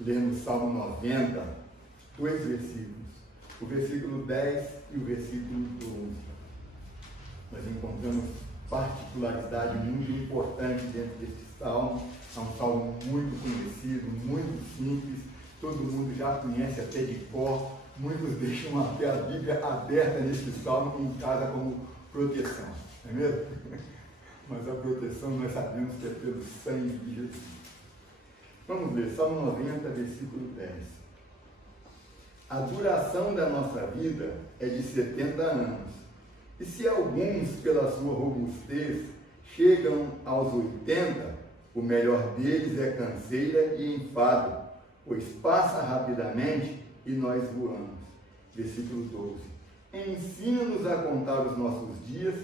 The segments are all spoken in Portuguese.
ler no Salmo 90, dois versículos, o versículo 10 e o versículo 12. Nós encontramos particularidade muito importante dentro deste salmo. É um salmo muito conhecido, muito simples, todo mundo já conhece até de cor. Muitos deixam até a Bíblia aberta neste salmo em casa como proteção, não é mesmo? Mas a proteção nós sabemos que é pelo sangue de Jesus. Vamos ver, Salmo 90, versículo 10. A duração da nossa vida é de 70 anos. E se alguns, pela sua robustez, chegam aos 80, o melhor deles é canseira e enfado, pois passa rapidamente e nós voamos. Versículo 12. Ensina-nos a contar os nossos dias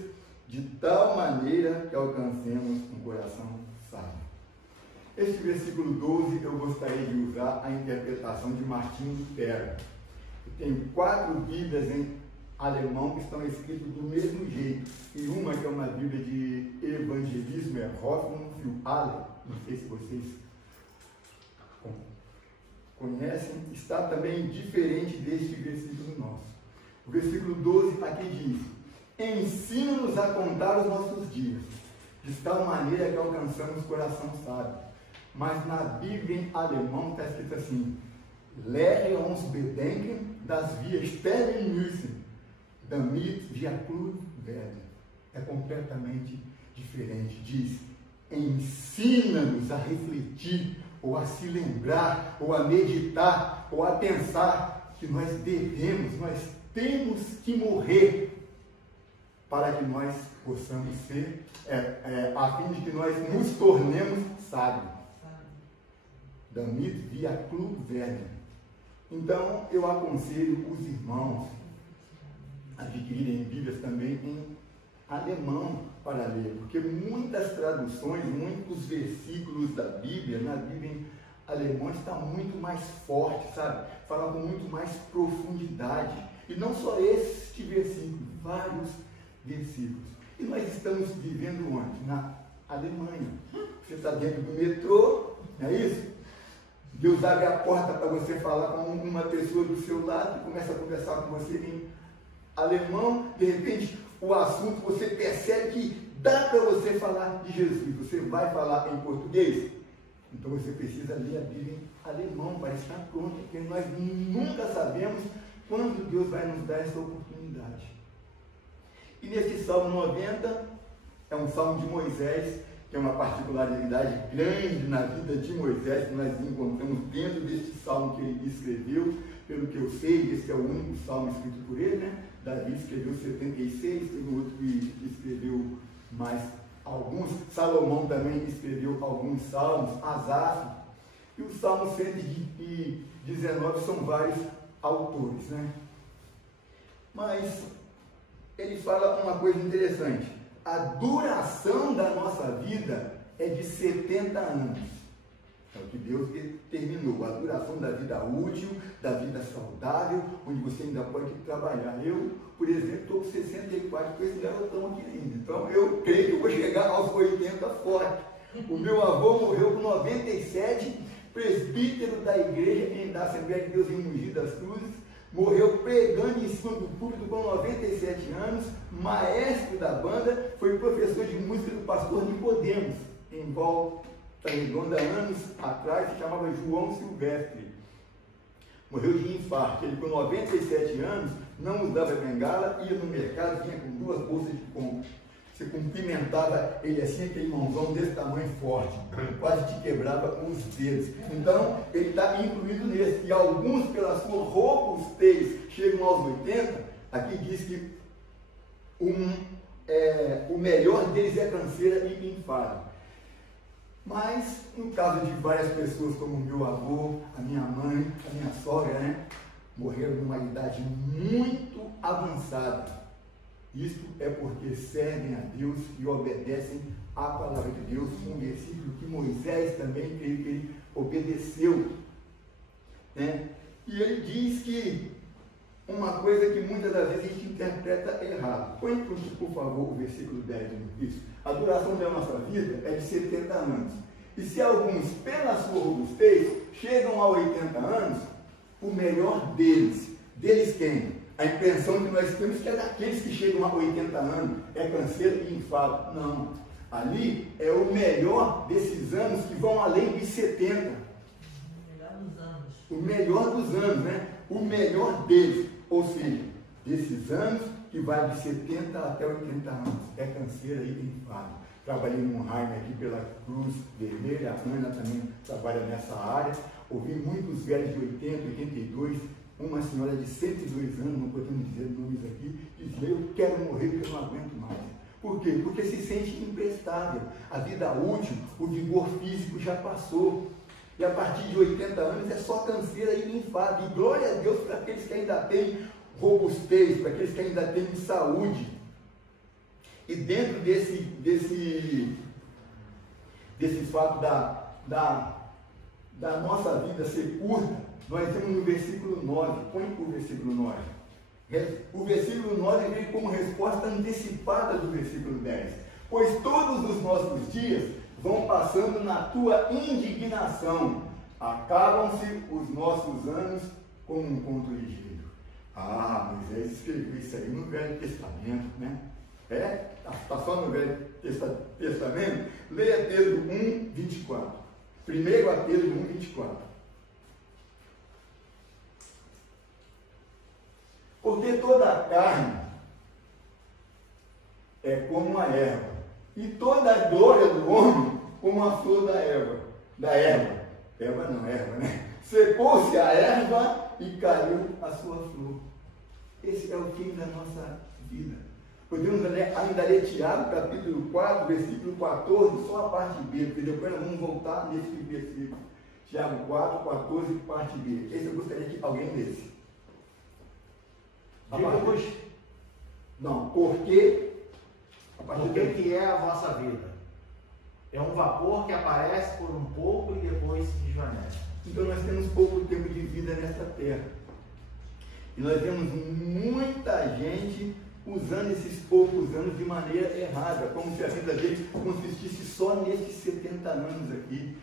de tal maneira que alcancemos um coração sábio. Este versículo 12 eu gostaria de usar a interpretação de Martinho Lutero. Eu tenho 4 Bíblias em alemão que estão escritas do mesmo jeito. E uma que é uma Bíblia de evangelismo, é Hoffmann für alle. Não sei se vocês conhecem. Está também diferente deste versículo nosso. O versículo 12 aqui diz: ensina-nos a contar os nossos dias, de tal maneira que alcançamos coração sábio. Mas na Bíblia em alemão está escrito assim: lehre uns bedenken, das wir sterben müssen, damit wir klug werden. É completamente diferente. Diz: ensina-nos a refletir, ou a se lembrar, ou a meditar, ou a pensar que nós temos que morrer para que nós possamos ser, a fim de que nós nos tornemos sábios. Damit wir klug werden. Então, eu aconselho os irmãos a adquirirem Bíblias também em alemão para ler, porque muitas traduções, muitos versículos da Bíblia, na Bíblia em alemão está muito mais forte, sabe? Fala com muito mais profundidade. E não só este versículo, vários versículos. E nós estamos vivendo onde? Na Alemanha. Você está dentro do metrô, não é isso? Deus abre a porta para você falar com uma pessoa do seu lado, começa a conversar com você em alemão, de repente o assunto você percebe que dá para você falar de Jesus, você vai falar em português, então você precisa ler a Bíblia em alemão para estar pronto, porque nós nunca sabemos quando Deus vai nos dar essa oportunidade. E neste Salmo 90, é um Salmo de Moisés, que é uma particularidade grande na vida de Moisés, que nós encontramos dentro deste salmo que ele escreveu. Pelo que eu sei, esse é o único salmo escrito por ele, né? Davi escreveu 76, teve um outro que escreveu mais alguns. Salomão também escreveu alguns salmos, Asaf. E o Salmo 119 são vários autores, né? Mas ele fala uma coisa interessante. A duração da nossa vida é de 70 anos. É o que Deus determinou. A duração da vida útil, da vida saudável, onde você ainda pode trabalhar. Eu, por exemplo, estou com 64 com esse garotão aqui ainda. Então, eu creio que eu vou chegar aos 80 forte. O meu avô morreu com 97, presbítero da igreja da Assembleia de Deus em Mogi das Cruzes. Morreu pregando em cima do púlpito com 97 anos, maestro da banda, foi professor de música do pastor Nicodemos, em Volta Redonda, anos atrás, se chamava João Silvestre. Morreu de infarto. Ele com 97 anos, não usava bengala, ia no mercado, vinha com 2 bolsas de compra. Você cumprimentava ele assim, aquele mãozão desse tamanho forte, quase te quebrava os dedos. Então, ele está incluído nesse. E alguns, pela sua robustez, chegam aos 80. Aqui diz que o melhor deles é canseira e enfado. Mas, no caso de várias pessoas, como o meu avô, a minha mãe, a minha sogra, né, morreram numa idade muito avançada. Isto é porque servem a Deus e obedecem à palavra de Deus, um versículo que Moisés também, creio que ele obedeceu, né? E ele diz que uma coisa que muitas das vezes a gente interpreta errado. Põe, por favor, o versículo 10. Isso. A duração da nossa vida é de 70 anos. E se alguns, pela sua robustez, chegam a 80 anos, o melhor deles quem? A impressão que nós temos que é daqueles que chegam a 80 anos, é canseiro e enfado. Não. Ali é o melhor desses anos que vão além de 70. O melhor dos anos, né? O melhor deles. Ou seja, desses anos que vai de 70 até 80 anos. É canseira e enfado. Trabalhei no Raime aqui pela Cruz Vermelha, a Ana também trabalha nessa área. Ouvi muitos velhos de 80, 82, uma senhora de 102 anos, não podemos dizer nomes aqui, dizia: eu quero morrer porque eu não aguento mais. Por quê? Porque se sente imprestável. A vida útil, o vigor físico já passou. E a partir de 80 anos é só canseira e enfado. E glória a Deus para aqueles que ainda têm robustez, para aqueles que ainda têm saúde. E dentro desse fato da nossa vida ser curta, nós temos no versículo 9, põe o versículo 9. O versículo 9 vem como resposta antecipada do versículo 10. Pois todos os nossos dias vão passando na tua indignação, acabam-se os nossos anos como um conto ligeiro. Ah, Moisés escreveu isso aí no Velho Testamento, né? Está só no Velho Testamento? Leia Pedro 1, 24. Primeiro a Pedro 1, 24. Porque toda a carne é como a erva, e toda a glória do homem como a flor da erva. Erva, né? Secou-se a erva e caiu a sua flor. Esse é o fim da nossa vida. Podemos ainda ler Tiago, capítulo 4, versículo 14, só a parte B, porque depois nós vamos voltar nesse versículo. Tiago 4, 14, parte B. Esse eu gostaria que alguém lesse. Hoje? Não, porque... O que é a vossa vida? É um vapor que aparece por um pouco e depois se desvanece. Então nós temos pouco tempo de vida nesta terra. E nós vemos muita gente usando esses poucos anos de maneira errada, como se a vida dele consistisse só nesses 70 anos aqui.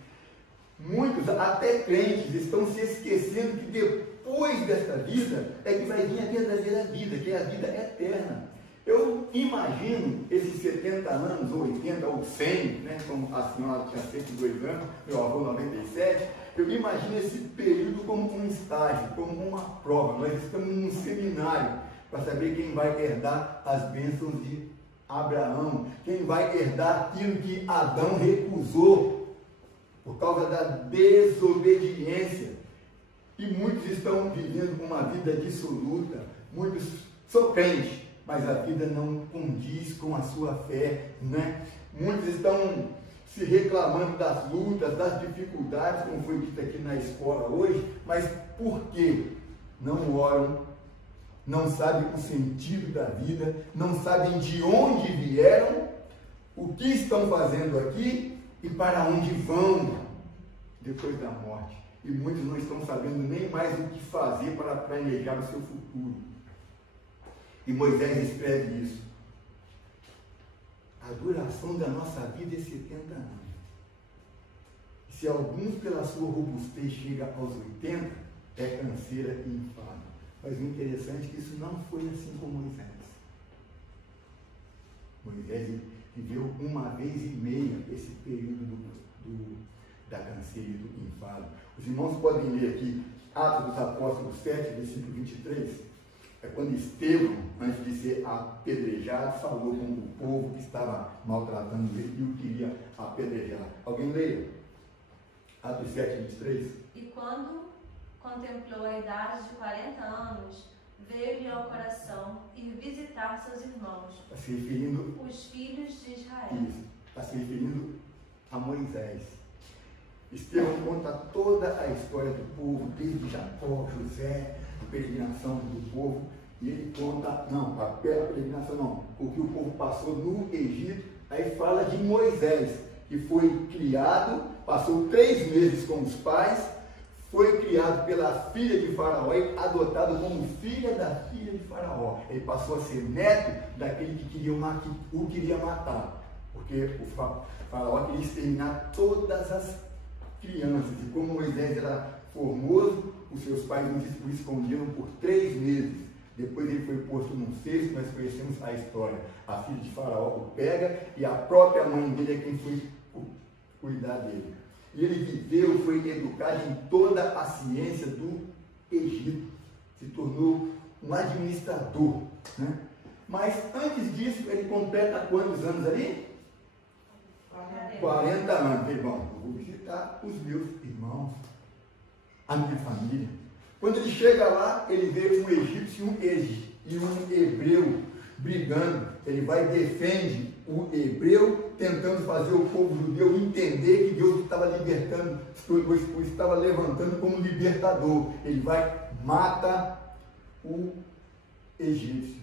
Muitos, até crentes, estão se esquecendo que depois desta vida é que vai vir a verdadeira vida, que é a vida eterna. Eu imagino esses 70 anos, ou 80, ou 100, né, como a senhora tinha 102 anos, meu avô 97, eu imagino esse período como um estágio, como uma prova. Nós estamos num seminário para saber quem vai herdar as bênçãos de Abraão, quem vai herdar aquilo que Adão recusou por causa da desobediência. E muitos estão vivendo uma vida dissoluta, muitos são crentes, mas a vida não condiz com a sua fé, né? Muitos estão se reclamando das lutas, das dificuldades, como foi dito aqui na escola hoje, mas por quê? Não oram, não sabem o sentido da vida, não sabem de onde vieram, o que estão fazendo aqui e para onde vão depois da morte. E muitos não estão sabendo nem mais o que fazer para planejar o seu futuro. E Moisés escreve isso. A duração da nossa vida é 70 anos. Se alguns pela sua robustez chegam aos 80, é canseira e enfado. Mas o interessante é que isso não foi assim com Moisés. Moisés viveu uma vez e meia esse período da canseira e do enfado. Os irmãos podem ler aqui Atos dos Apóstolos 7, versículo 23. É quando Estevão, antes de ser apedrejado, falou com o povo que estava maltratando ele e o queria apedrejar. Alguém leia? Atos 7, 23. E quando contemplou a idade de 40 anos, veio-lhe ao coração ir visitar seus irmãos, Está se referindo... os filhos de Israel. Isso. Está se referindo a Moisés. Estevão conta toda a história do povo, desde Jacó, José, a peregrinação do povo, e ele conta, não, a peregrinação não, o que o povo passou no Egito. Aí fala de Moisés, que foi criado, passou 3 meses com os pais, foi criado pela filha de Faraó e adotado como filha da filha de Faraó. Ele passou a ser neto daquele que o queria matar. porque o faraó queria exterminar todas as crianças, e como Moisés era formoso, os seus pais o esconderam por 3 meses. Depois ele foi posto num cesto, nós conhecemos a história. A filha de Faraó o pega e a própria mãe dele é quem foi cuidar dele. E ele viveu, foi educado em toda a ciência do Egito. Se tornou um administrador, né? Mas antes disso, ele completa quantos anos ali? 40 anos. Irmão, eu vou visitar os meus irmãos, a minha família. Quando ele chega lá, ele vê um egípcio e um hebreu brigando. Ele vai e defende o hebreu, tentando fazer o povo judeu entender que Deus estava libertando, o estava levantando como libertador. Ele vai, mata o egípcio.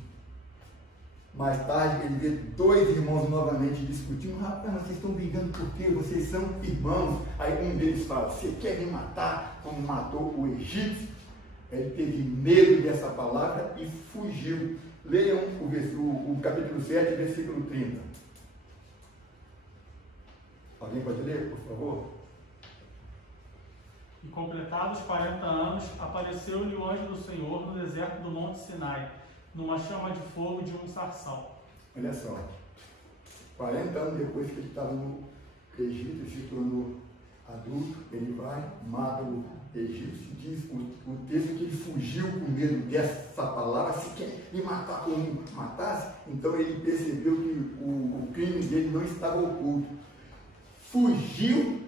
Mais tarde, ele vê 2 irmãos novamente discutindo. Rapaz, mas vocês estão brigando por quê? Vocês são irmãos. Aí um deles fala, você quer me matar como matou o egípcio? Ele teve medo dessa palavra e fugiu. Leiam o capítulo 7, versículo 30. Alguém pode ler, por favor? E completados 40 anos, apareceu-lhe o anjo do Senhor no deserto do Monte Sinai, numa chama de fogo de um sarçal. Olha só, 40 anos depois que ele estava no Egito, se tornou adulto, ele vai, mata o egípcio, diz o texto que ele fugiu com medo dessa palavra, se quer me matar como matasse, então ele percebeu que o crime dele não estava oculto. Fugiu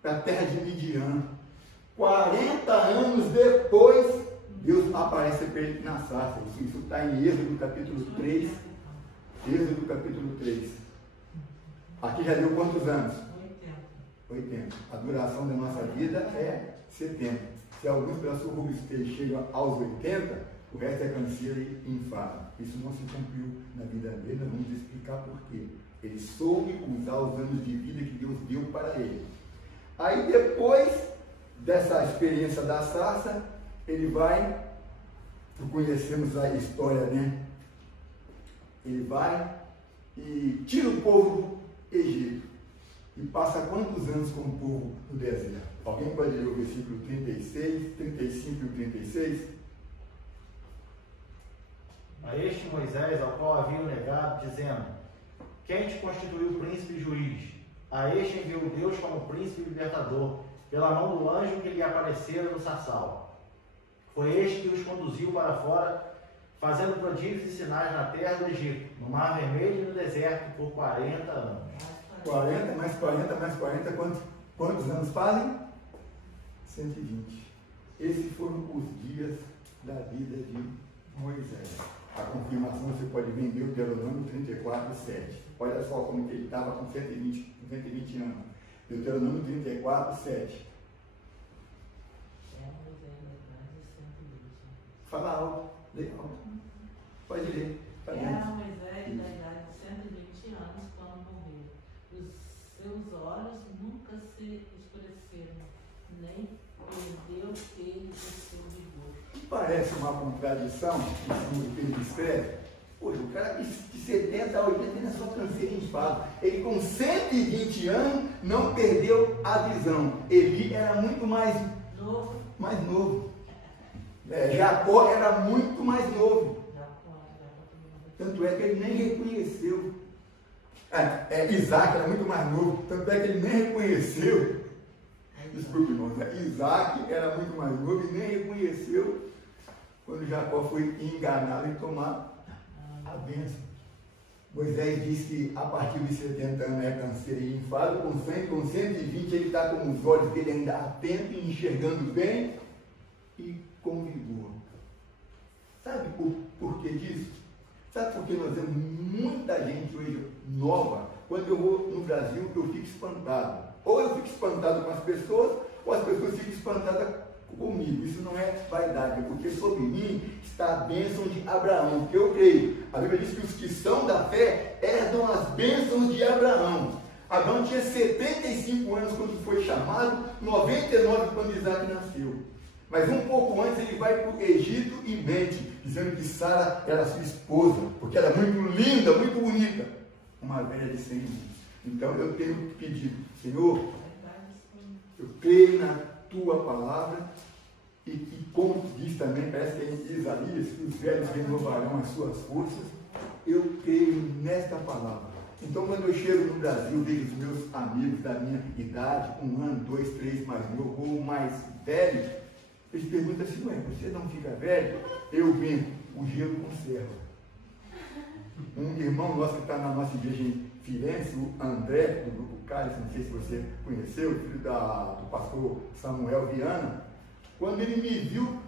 para a terra de Midian. 40 anos depois, Deus aparece para ele na sarça. Isso está em Êxodo capítulo 3. Êxodo capítulo 3. Aqui já deu quantos anos? 80. A duração da nossa vida é 70. Se alguns pela sua robustez chegam aos 80, o resto é canseira e enfado. Isso não se cumpriu na vida dele, nós vamos explicar por quê. Ele soube usar os anos de vida que Deus deu para ele. Aí depois dessa experiência da sarça, ele vai, conhecemos a história, né? Ele vai e tira o povo do Egito. E passa quantos anos com o povo no deserto? Alguém pode ler o versículo 36, 35 e 36? A este Moisés, ao qual haviam negado, dizendo: quem te constituiu príncipe e juiz? A este enviou Deus como príncipe e libertador, pela mão do anjo que lhe aparecera no sarçal. Foi este que os conduziu para fora, fazendo prodígios e sinais na terra do Egito, no Mar Vermelho e no deserto, por 40 anos. 40 mais 40 mais 40, quantos anos fazem? 120. Esses foram os dias da vida de Moisés. A confirmação você pode ver em Deuteronômio 34, 7. Olha só como que ele estava com 120 anos. Deuteronômio 34, 7. Fala alto, lê alto. Pode ler. Era Moisés da idade de 120 anos quando morreu. Os seus olhos nunca se escureceram, nem perdeu ele o seu vigor. Parece uma contradição, isso que ele escreve. Poxa, o cara de 70 a 80 ainda só canseira e enfado. Ele com 120 anos não perdeu a visão. Eli era muito mais novo. Jacó era muito mais novo. Tanto é que ele nem reconheceu. Isaac era muito mais novo. Tanto é que ele nem reconheceu. Desculpe, irmãos. Isaac era muito mais novo e nem reconheceu quando Jacó foi enganado e tomar a bênção. Moisés diz que a partir de 70 anos é canseira e enfado, com 120 ele está com os olhos dele ainda atentos e enxergando bem e com vigor. Sabe o porquê disso? Sabe por que nós vemos muita gente hoje nova? Quando eu vou no Brasil, eu fico espantado. Ou eu fico espantado com as pessoas, ou as pessoas ficam espantadas comigo. Isso não é vaidade, porque sobre mim está a bênção de Abraão, que eu creio. A Bíblia diz que os que são da fé herdam as bênçãos de Abraão. Abraão tinha 75 anos quando foi chamado, 99 quando Isaac nasceu. Mas um pouco antes ele vai para o Egito e mente, dizendo que Sara era sua esposa, porque era muito linda, muito bonita. uma velha de 100 anos. Então eu tenho pedido, Senhor, eu creio na tua palavra e como diz também, parece que é em Isaías, que os velhos renovarão as suas forças. Eu creio nesta palavra. Então quando eu chego no Brasil, vejo os meus amigos da minha idade, 1 ano, 2, 3 mais novo ou mais velho, eles perguntam assim, ué, você não fica velho? Eu venho, o gelo conserva. Um irmão nosso que está na nossa igreja em Firenze, o André, do grupo Cálice, não sei se você conheceu, filho do pastor Samuel Viana, quando ele me viu,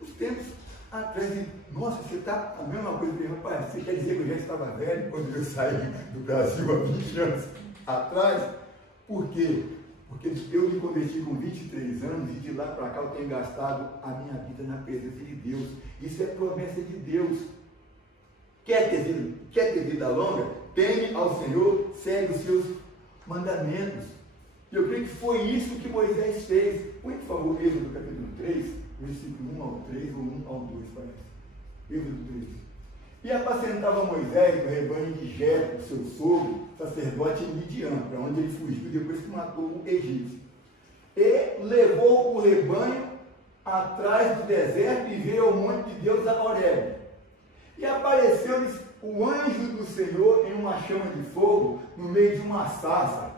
os tempos atrás, ele, nossa, você está a mesma coisa que rapaz, você quer dizer que eu já estava velho quando eu saí do Brasil há 20 anos atrás? Por quê? Porque eu me converti com 23 anos e de lá para cá eu tenho gastado a minha vida na presença de Deus. Isso é promessa de Deus. Quer ter vida longa? Teme ao Senhor, segue os seus mandamentos. E eu creio que foi isso que Moisés fez. Põe, por favor, Êxodo capítulo 3, versículo 1 ao 3 ou 1 ao 2, parece. Êxodo 3. E apacentava Moisés no rebanho de Jetro, seu sogro, sacerdote em Midian, para onde ele fugiu depois que matou o egípcio. E levou o rebanho atrás do deserto e veio ao monte de Deus a Horebe. E apareceu-lhes o anjo do Senhor em uma chama de fogo no meio de uma sarça.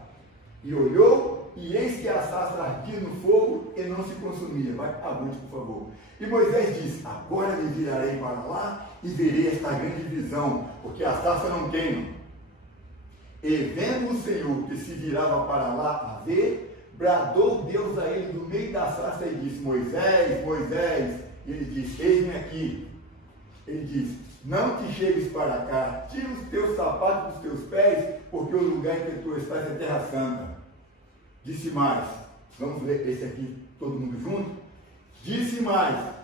E olhou, e eis que a sarça ardia no fogo e não se consumia. Vai avante, por favor. E Moisés disse, agora me virarei para lá e verei esta grande visão, porque a sarça não queima. E vendo o Senhor que se virava para lá a ver, bradou Deus a ele no meio da sarça e disse, Moisés, Moisés. E ele disse, eis-me aqui. Ele disse, não te chegues para cá, tira os teus sapatos dos teus pés, porque o lugar em que tu estás é terra santa. Disse mais, vamos ler esse aqui, todo mundo junto? Disse mais,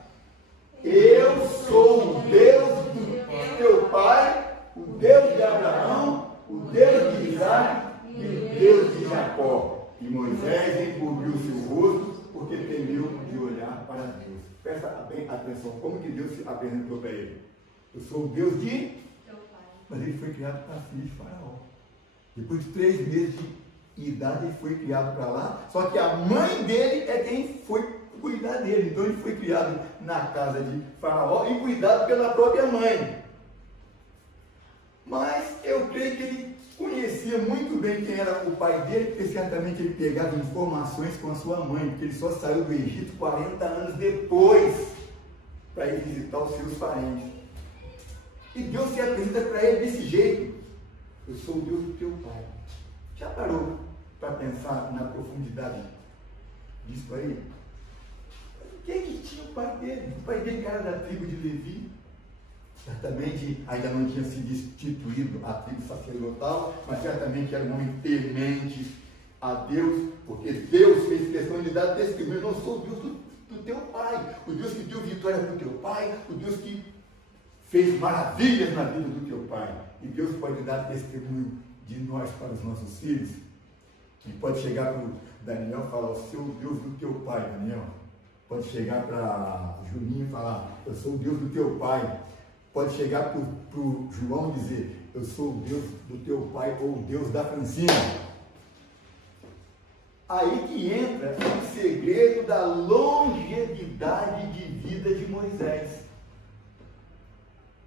eu sou o Deus do teu pai, o Deus de Abraão, o Deus de Isaac e o Deus de Jacó. E Moisés encobriu seu rosto, porque temeu de olhar para Deus. Presta bem atenção, como que Deus se apresentou para ele? Eu sou o Deus de teu pai. Mas ele foi criado para filho de Faraó. Depois de 3 meses de idade, ele foi criado para lá, só que a mãe dele é quem foi cuidar dele. Então ele foi criado na casa de Faraó e cuidado pela própria mãe. Mas eu creio que ele conhecia muito bem quem era o pai dele, porque certamente ele pegava informações com a sua mãe, porque ele só saiu do Egito 40 anos depois para ir visitar os seus parentes. E Deus se apresenta para ele desse jeito. Eu sou o Deus do teu pai. Já parou para pensar na profundidade disso aí? Quem que tinha o pai dele? O pai dele era da tribo de Levi. Certamente ainda não tinha sido instituído a tribo sacerdotal, mas certamente era um homem temente a Deus, porque Deus fez questão de dar testemunho. Eu não sou o Deus do teu pai, o Deus que deu vitória para o teu pai, o Deus que fez maravilhas na vida do teu pai. E Deus pode dar testemunho de nós para os nossos filhos. E pode chegar para o Daniel e falar, eu sou o Deus do teu pai, Daniel. Pode chegar para o Juninho e falar, eu sou o Deus do teu pai. Pode chegar para o João e dizer, eu sou o Deus do teu pai ou o Deus da Francina. Aí que entra o segredo da longevidade de vida de Moisés.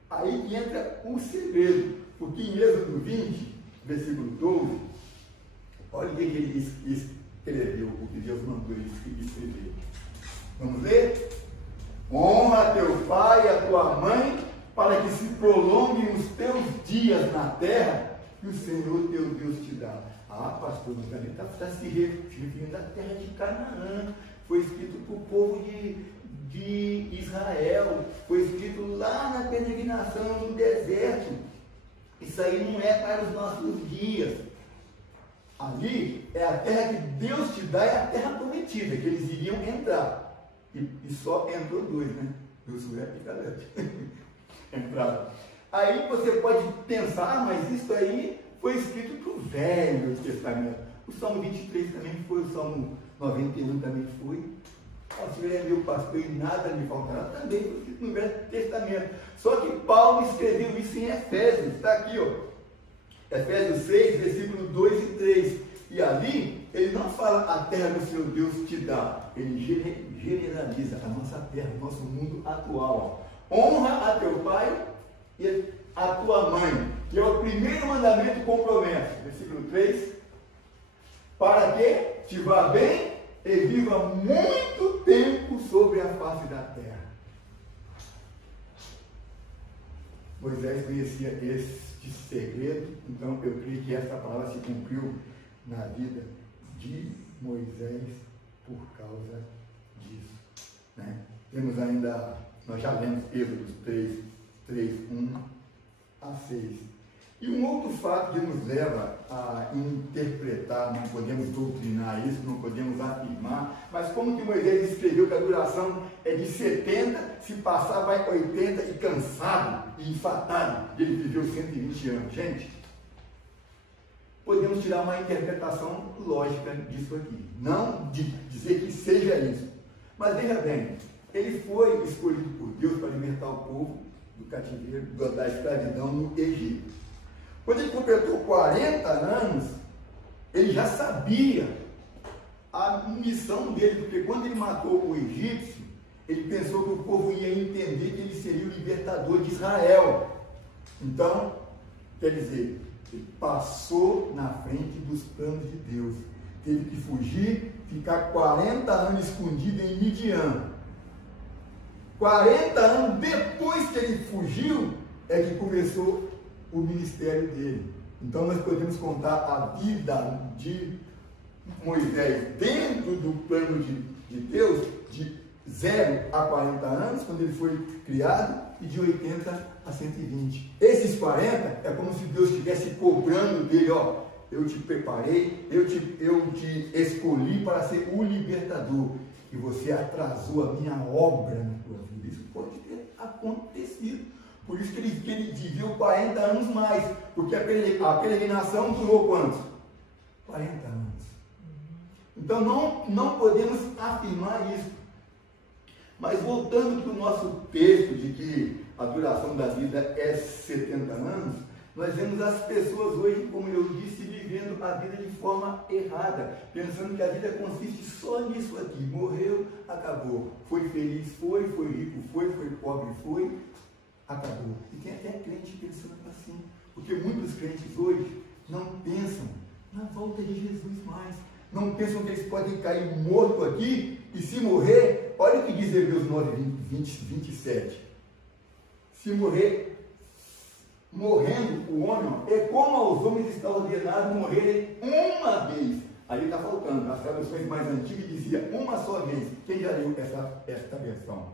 Aí que entra o segredo, porque em Êxodo 20, versículo 12, olha o que ele escreveu, o que Deus mandou ele escrever. Vamos ler? Honra teu pai e a tua mãe, para que se prolonguem os teus dias na terra que o Senhor teu Deus te dá. Ah, pastor, mas ali está se referindo à terra de Canaã. Foi escrito para o povo de Israel. Foi escrito lá na peregrinação no deserto. Isso aí não é para os nossos dias. Ali é a terra que Deus te dá, é a terra prometida, que eles iriam entrar. E só entrou 2, né? Josué e Caleb. Entraram. Aí você pode pensar, mas isso aí foi escrito para o Velho Testamento. O Salmo 23 também foi, o Salmo 91 também foi. O Senhor é meu pastor e nada me faltará. Também foi escrito no Velho Testamento. Só que Paulo escreveu isso em Efésios. Está aqui, ó. Efésios 6, versículos 2 e 3. E ali, ele não fala a terra que o Senhor Deus te dá. Ele generaliza a nossa terra, o nosso mundo atual. Honra a teu pai e a tua mãe, que é o primeiro mandamento com promessa. Versículo 3. Para que te vá bem e viva muito tempo sobre a face da terra. Moisés conhecia este segredo, então eu creio que esta palavra se cumpriu na vida de Moisés por causa disso. Né? Temos ainda, nós já lemos Êxodo 3, 1 a 6. E um outro fato que nos leva a interpretar, não podemos doutrinar isso, não podemos afirmar, mas como que Moisés escreveu que a duração é de 70, se passar vai 80 e cansado e enfatado, ele viveu 120 anos. Gente, podemos tirar uma interpretação lógica disso aqui, não de dizer que seja isso, mas veja bem, ele foi escolhido por Deus para libertar o povo do cativeiro, da escravidão no Egito. Quando ele completou 40 anos, ele já sabia a missão dele, porque quando ele matou o egípcio, ele pensou que o povo ia entender que ele seria o libertador de Israel. Então, quer dizer, ele passou na frente dos planos de Deus. Teve que fugir, ficar 40 anos escondido em Midian. 40 anos depois que ele fugiu, é que começou o ministério dele. Então nós podemos contar a vida de Moisés dentro do plano de Deus, de 0 a 40 anos, quando ele foi criado, e de 80 a 120. Esses 40 é como se Deus estivesse cobrando dele, ó, eu te preparei, eu te escolhi para ser o libertador, e você atrasou a minha obra na tua vida. Isso pode ter acontecido. Por isso que ele viveu 40 anos mais, porque a peregrinação durou quantos? 40 anos. Então não podemos afirmar isso. Mas voltando para o nosso texto de que a duração da vida é 70 anos, nós vemos as pessoas hoje, como eu disse, vivendo a vida de forma errada, pensando que a vida consiste só nisso aqui. Morreu, acabou. Foi feliz, foi rico, foi pobre, foi. Acabou. E tem até crente pensando assim, porque muitos crentes hoje não pensam na volta de Jesus mais, não pensam que eles podem cair morto aqui, e se morrer, olha o que diz Hebreus 9, 27, se morrer, morrendo o homem, é como aos homens está ordenado morrerem uma vez. Ali está faltando, as traduções mais antigas dizia uma só vez. Quem já leu esta versão?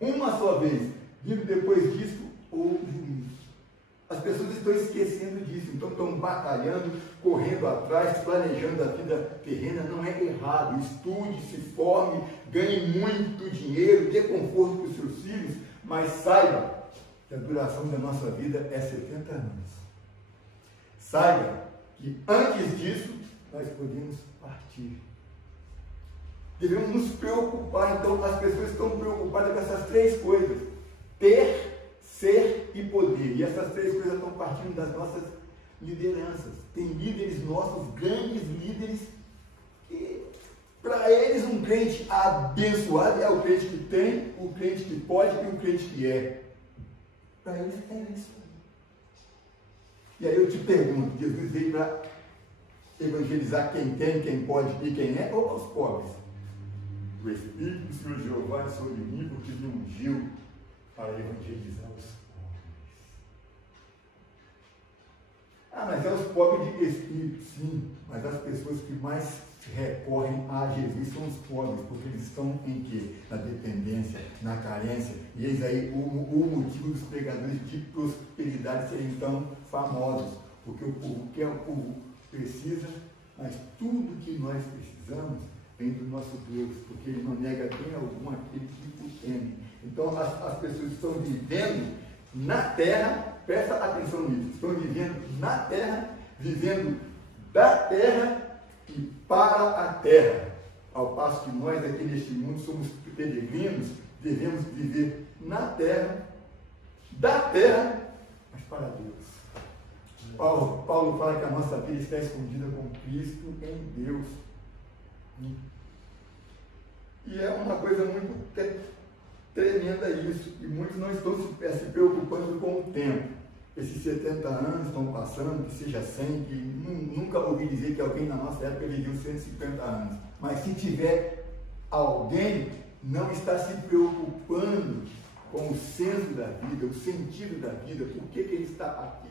Uma só vez. Vindo depois disso, o juízo. As pessoas estão esquecendo disso, então estão batalhando, correndo atrás, planejando a vida terrena. Não é errado. Estude, se forme, ganhe muito dinheiro, dê conforto para os seus filhos, mas saiba que a duração da nossa vida é 70 anos. Saiba que antes disso, nós podemos partir. Devemos nos preocupar, então as pessoas estão preocupadas com essas três coisas. Ter, ser e poder. E essas três coisas estão partindo das nossas lideranças. Tem líderes nossos, grandes líderes, que para eles um crente abençoado é o crente que tem, o crente que pode e o crente que é. Para eles é isso. E aí eu te pergunto, Jesus veio para evangelizar quem tem, quem pode e quem é, ou aos pobres? O Espírito do Senhor Jeová é sobre mim, porque me ungiu para evangelizar os pobres. Ah, mas é os pobres de espírito, sim, mas as pessoas que mais recorrem a Jesus são os pobres, porque eles estão em quê? Na dependência, na carência. E eis aí o motivo dos pregadores de prosperidade serem tão famosos, porque o povo quer, o povo precisa, mas tudo que nós precisamos vem do nosso Deus, porque Ele não nega bem algum aquele que o teme. Então as pessoas estão vivendo na terra, presta atenção nisso, estão vivendo na terra, vivendo da terra e para a terra. Ao passo que nós aqui neste mundo somos peregrinos, devemos viver na terra, da terra, mas para Deus. Paulo fala que a nossa vida está escondida com Cristo em Deus. E é uma coisa muito tremenda isso. E muitos não estão se preocupando com o tempo. Esses 70 anos estão passando, que seja 100, que nunca ouvi dizer que alguém na nossa época viveu 150 anos. Mas se tiver alguém, não está se preocupando com o senso da vida, o sentido da vida, por que ele está aqui.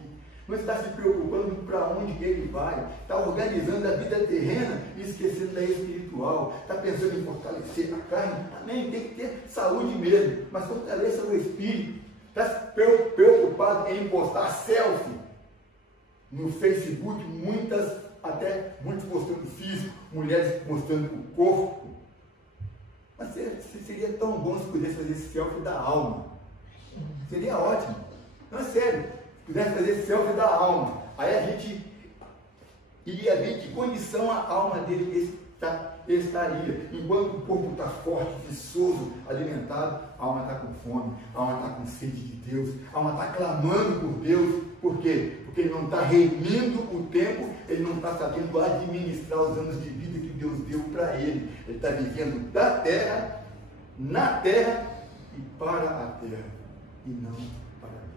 Não está se preocupando para onde ele vai, está organizando a vida terrena e esquecendo da espiritual, está pensando em fortalecer a carne, também tem que ter saúde mesmo, mas fortaleça o espírito, está preocupado em postar selfie no Facebook, muitos mostrando físico, mulheres mostrando o corpo, mas seria tão bom se pudesse fazer selfie da alma, seria ótimo, não é sério. Pudesse fazer selfie da alma, aí a gente iria ver que condição a alma dele estaria. Enquanto o corpo está forte, viçoso, alimentado, a alma está com fome, a alma está com sede de Deus, a alma está clamando por Deus. Por quê? Porque ele não está remindo o tempo, ele não está sabendo administrar os anos de vida que Deus deu para ele. Ele está vivendo da terra, na terra e para a terra, e não para Deus.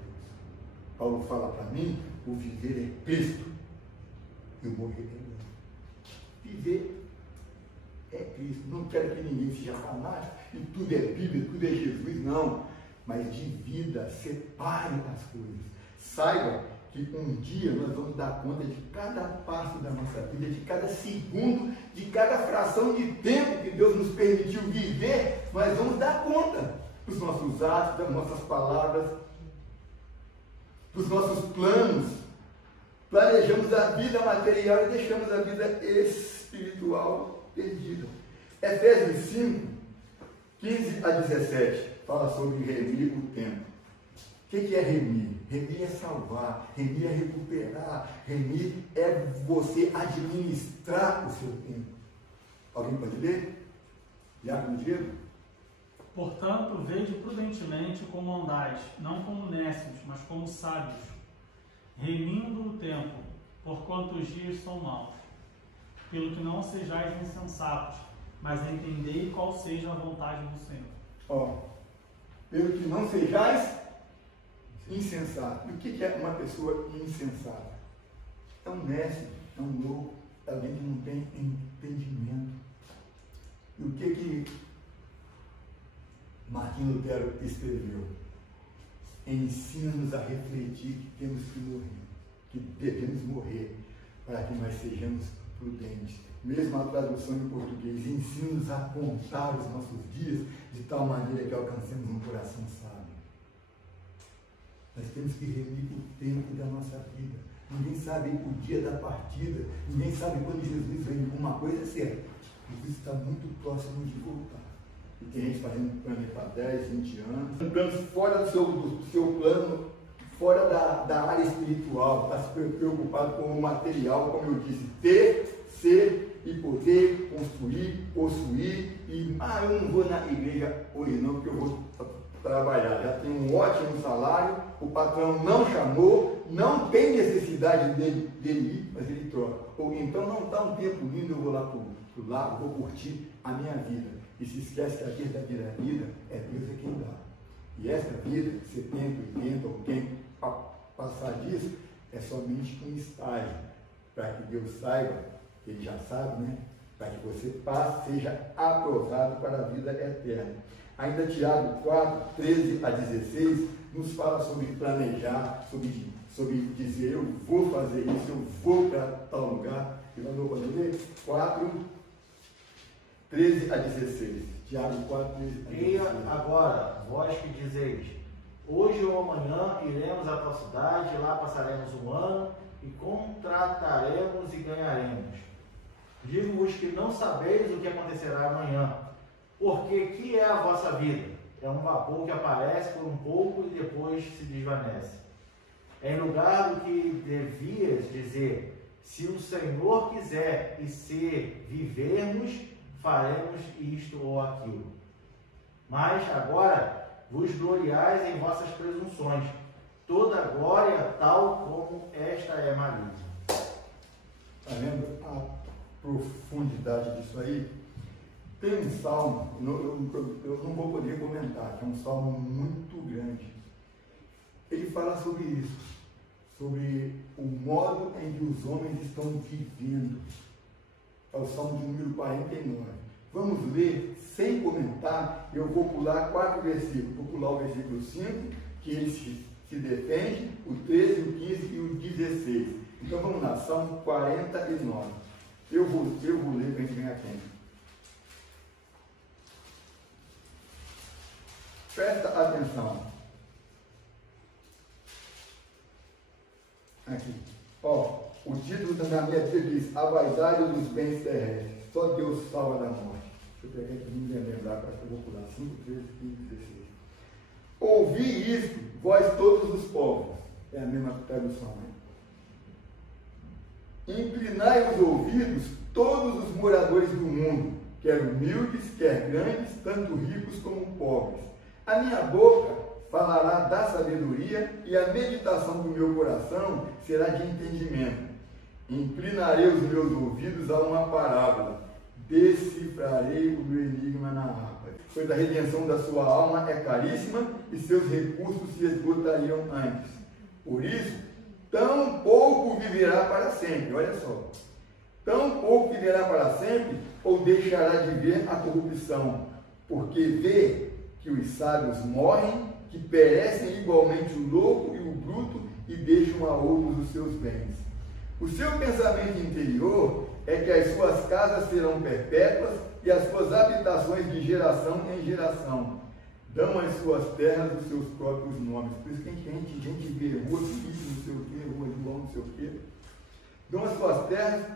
Paulo fala para mim, o viver é Cristo e o morrer é Deus. Viver é Cristo. Não quero que ninguém seja fanático e tudo é Bíblia, tudo é Jesus, não. Mas de vida, separe as coisas. Saiba que um dia nós vamos dar conta de cada passo da nossa vida, de cada segundo, de cada fração de tempo que Deus nos permitiu viver, nós vamos dar conta dos nossos atos, das nossas palavras, dos nossos planos. Planejamos a vida material e deixamos a vida espiritual perdida. Efésios 5, 15 a 17, fala sobre remir o tempo. O que é remir? Remir é salvar, remir é recuperar, remir é você administrar o seu tempo. Alguém pode ler? Diácono Diego? Portanto, vede prudentemente como andais, não como necios, mas como sábios, remindo o tempo, porquanto os dias são maus. Pelo que não sejais insensatos, mas entendei qual seja a vontade do Senhor. Pelo que não sejais insensato. E o que é uma pessoa insensata? É um nécio, é um louco, é alguém que não tem entendimento. E o que Martinho Lutero escreveu? Ensina-nos a refletir que temos que morrer, que devemos morrer, para que nós sejamos prudentes. Mesmo a tradução em português, ensina-nos a contar os nossos dias de tal maneira que alcancemos um coração sábio. Nós temos que remir o tempo da nossa vida. Ninguém sabe o dia da partida, ninguém sabe quando Jesus vem. Uma coisa é certa, Jesus está muito próximo de voltar. E tem gente fazendo plano para 10, 20 anos, planos fora do seu plano, fora da área espiritual, está se preocupado com o material, como eu disse, ter, ser e poder, construir, possuir, e eu não vou na igreja hoje não, porque eu vou trabalhar, já tenho um ótimo salário, o patrão não chamou, não tem necessidade dele ir, mas ele troca. Ou então não está um tempo lindo, eu vou lá para o lado, vou curtir a minha vida. E se esquece que a verdadeira vida é Deus quem dá. E essa vida, 70, 80 ou quem passar disso, é somente um estágio, para que Deus saiba, ele já sabe, né? Para que você passe, seja aprovado para a vida eterna. Ainda Tiago 4, 13 a 16, nos fala sobre planejar, sobre dizer, eu vou fazer isso, eu vou para tal lugar. E mandou para ler? 4, 13 a 16. Tiago 4, 13 a 16. E agora, vós que dizeis, hoje ou amanhã iremos à tua cidade, lá passaremos um ano e contrataremos e ganharemos. Digo-vos que não sabeis o que acontecerá amanhã, porque que é a vossa vida? É um vapor que aparece por um pouco e depois se desvanece. Em lugar do que devias dizer, se o Senhor quiser e se vivermos, faremos isto ou aquilo. Mas agora vos gloriais em vossas presunções. toda glória tal como esta é maligna. Está vendo a profundidade disso aí? Tem um salmo, eu não vou poder comentar, que é um salmo muito grande. Ele fala sobre isso, sobre o modo em que os homens estão vivendo. É o salmo de número 49. Vamos ler sem comentar. Eu vou pular 4 versículos. Vou pular o versículo 5, que ele se defende, o 13, o 15 e o 16. Então vamos lá, Salmo 49. Eu vou ler para a gente ganhar tempo. Presta atenção. Aqui. Ó, o título da minha Bíblia diz: A vaidade dos bens terrestres. Só Deus salva da morte. Deixa eu pegar aqui, não me lembrar, parece que eu vou pular 5, 13, 15, 16. Ouvi isto, vós todos os povos. É a mesma tradução, né? Inclinai os ouvidos, todos os moradores do mundo, quer humildes, quer grandes, tanto ricos como pobres. A minha boca falará da sabedoria e a meditação do meu coração será de entendimento. Inclinarei os meus ouvidos a uma parábola, decifrarei o meu enigma na harpa. Pois a redenção da sua alma é caríssima e seus recursos se esgotariam antes. Por isso, tão pouco viverá para sempre. Olha só. Tão pouco viverá para sempre ou deixará de ver a corrupção, porque vê que os sábios morrem, que perecem igualmente o louco e o bruto e deixam a outros os seus bens. O seu pensamento interior é que as suas casas serão perpétuas e as suas habitações de geração em geração. Dão às suas terras os seus próprios nomes. Por isso que gente vê rua, sítio, não sei o quê, rua de João, não sei o quê. Dão às suas terras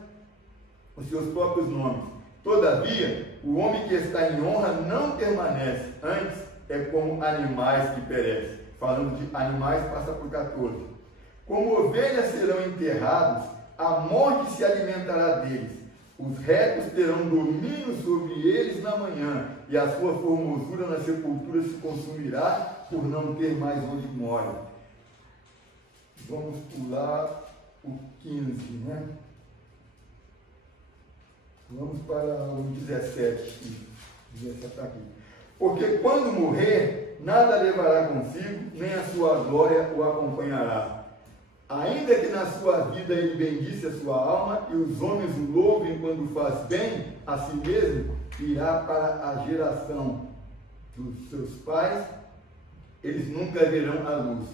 os seus próprios nomes. Todavia, o homem que está em honra não permanece, antes é como animais que perecem. Falando de animais, passa por 14. Como ovelhas serão enterrados, a morte se alimentará deles. Os retos terão domínio sobre eles na manhã, e a sua formosura na sepultura se consumirá, por não ter mais onde mora. Vamos pular o 15, né? Vamos para o 17. 17 está aqui. Porque quando morrer, nada levará consigo, nem a sua glória o acompanhará. Ainda que na sua vida ele bendisse a sua alma, e os homens o louvem quando faz bem a si mesmo, irá para a geração dos seus pais, eles nunca verão a luz.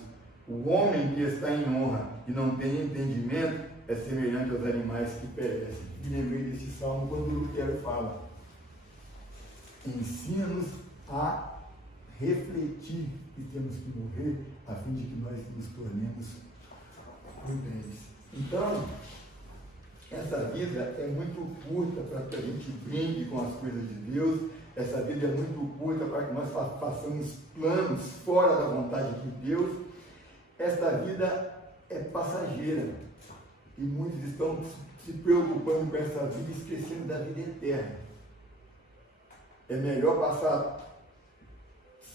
O homem que está em honra e não tem entendimento é semelhante aos animais que perecem. Me lembrei desse salmo quando o Lutero fala: ensina-nos a refletir que temos que morrer a fim de que nós nos tornemos prudentes. Então, essa vida é muito curta para que a gente brinque com as coisas de Deus. Essa vida é muito curta para que nós façamos planos fora da vontade de Deus. Essa vida é passageira e muitos estão se preocupando com essa vida, esquecendo da vida eterna. É melhor passar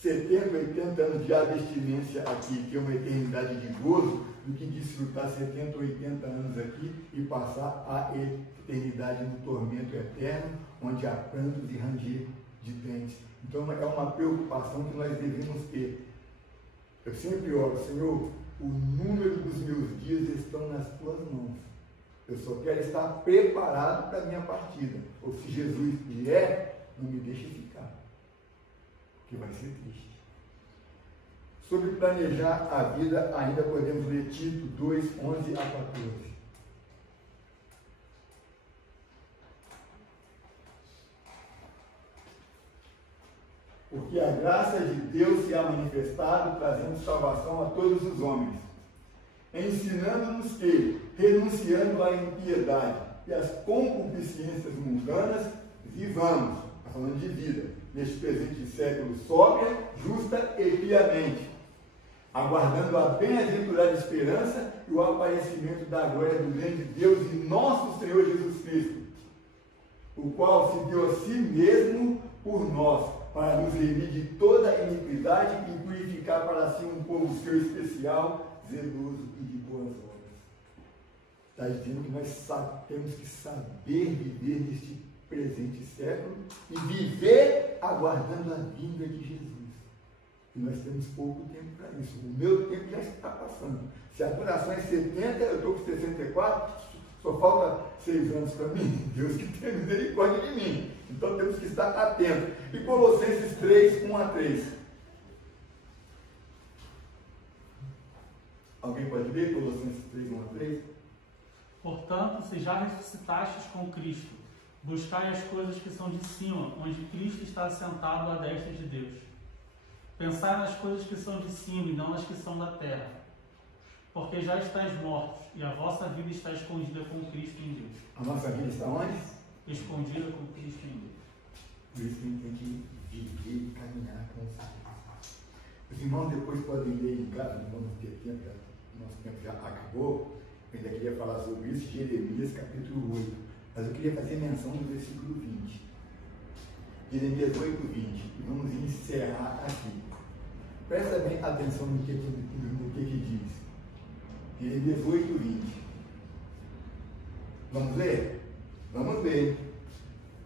70, 80 anos de abstinência aqui, que é uma eternidade de gozo, do que desfrutar 70, 80 anos aqui e passar a eternidade no tormento eterno, onde há prantos e ranger de dentes. Então é uma preocupação que nós devemos ter. Eu sempre oro: Senhor, o número dos meus dias estão nas tuas mãos. Eu só quero estar preparado para a minha partida. Ou se Jesus vier, não me deixe ficar, porque vai ser triste. Sobre planejar a vida, ainda podemos ler Tito 2, 11 a 14. Porque a graça de Deus se há manifestado, trazendo salvação a todos os homens, ensinando-nos que, renunciando à impiedade e às concupiscências mundanas, vivamos, falando de vida, neste presente século sóbria, justa e piamente, aguardando a bem-aventurada esperança e o aparecimento da glória do grande Deus e nosso Senhor Jesus Cristo, o qual se deu a si mesmo por nós, para nos remir de toda iniquidade e purificar para si um povo seu especial, zeloso e de boas obras. Está dizendo que nós temos que saber viver neste presente século e viver aguardando a vinda de Jesus. E nós temos pouco tempo para isso. O meu tempo já está passando. Se a duração é 70, eu estou com 64, só falta 6 anos para mim. Deus que tem misericórdia de mim. Então temos que estar atentos. E Colossenses 3, 1 a 3. Alguém pode ler Colossenses 3, 1 a 3? Portanto, se já ressuscitastes com Cristo, buscai as coisas que são de cima, onde Cristo está assentado à destra de Deus. Pensai nas coisas que são de cima e não nas que são da terra. Porque já estáis mortos, e a vossa vida está escondida com Cristo em Deus. A nossa vida está onde? Escondida com Cristo em Deus. Por isso que a gente tem que viver e caminhar com o Senhor. Os irmãos depois podem ler em casa, não vamos ter tempo, nosso tempo já acabou. Eu ainda queria falar sobre isso, Jeremias capítulo 8. Mas eu queria fazer menção do versículo 20. Jeremias 8, 20. E vamos encerrar aqui. Presta bem atenção no que diz. Jeremias 8, 20. Vamos ler? Vamos ler.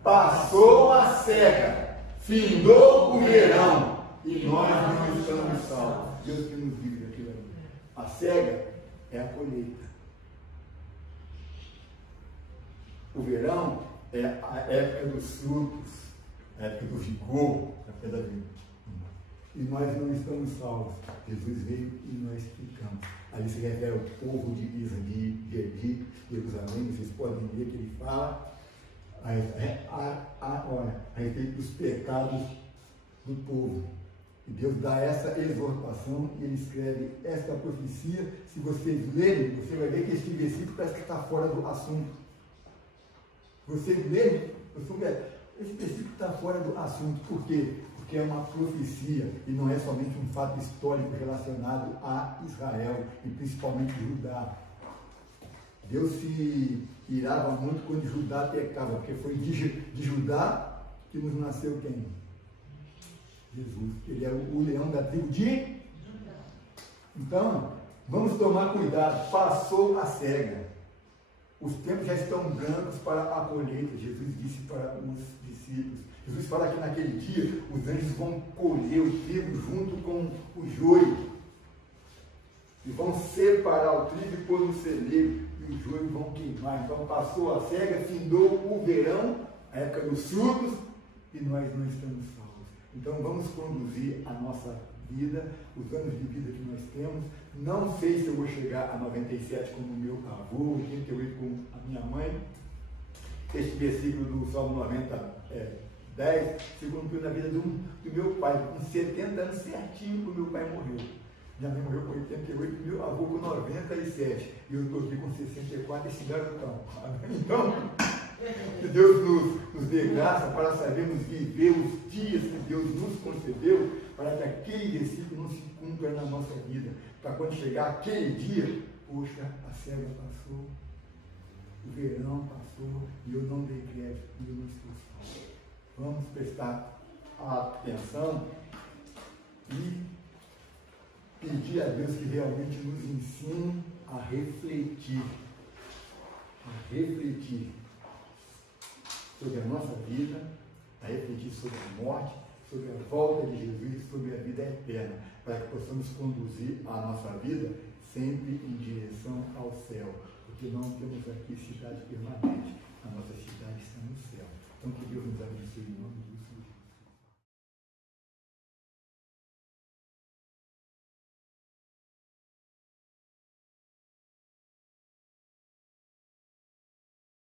Passou a seca, findou o verão, e nós não estamos salvos. Deus que nos livre daquilo ali. A cega é a colheita. O verão é a época dos frutos, a época do vigor, a época da vida. E nós não estamos salvos. Jesus veio e nós ficamos. Ali se refere ao povo de Jerusalém. Vocês podem ver que ele fala a respeito dos pecados do povo. E Deus dá essa exortação e ele escreve esta profecia. Se vocês lerem, você vai ver que este versículo parece que está fora do assunto. Você lê, esse versículo está fora do assunto. Por quê? Porque é uma profecia e não é somente um fato histórico relacionado a Israel e principalmente Judá. Deus se irava muito quando Judá pecava, porque foi de Judá que nos nasceu quem? Jesus. Ele é o leão da tribo de Judá. Então, vamos tomar cuidado. Passou a cega. Os tempos já estão brancos para a colheita. Jesus disse para os discípulos. Jesus fala que naquele dia os anjos vão colher o trigo junto com o joio. E vão separar o trigo e pôr no celeiro. E o joio vão queimar. Então passou a cega, findou o verão, a época dos frutos, e nós não estamos salvos. Então vamos conduzir a nossa vida, os anos de vida que nós temos. Não sei se eu vou chegar a 97 como meu avô, 88 como a minha mãe. Este versículo do Salmo 90, 10, se cumpriu na vida do meu pai, com 70 anos certinho que o meu pai morreu. Minha mãe morreu com 88, meu avô com 97. E eu estou aqui com 64, esse garotão. Então, que Deus nos dê graça para sabermos viver os dias que Deus nos concedeu, para que aquele versículo não se cumpra na nossa vida. Para quando chegar aquele dia, poxa, a cega passou, o verão passou, e eu não dei crédito, e eu não estou salvo. Vamos prestar atenção e pedir a Deus que realmente nos ensine a refletir sobre a nossa vida, a refletir sobre a morte, sobre a volta de Jesus, sobre a vida eterna, para que possamos conduzir a nossa vida sempre em direção ao céu, porque não temos aqui cidade permanente, a nossa cidade está no céu. Então que Deus nos abençoe em nome do Senhor.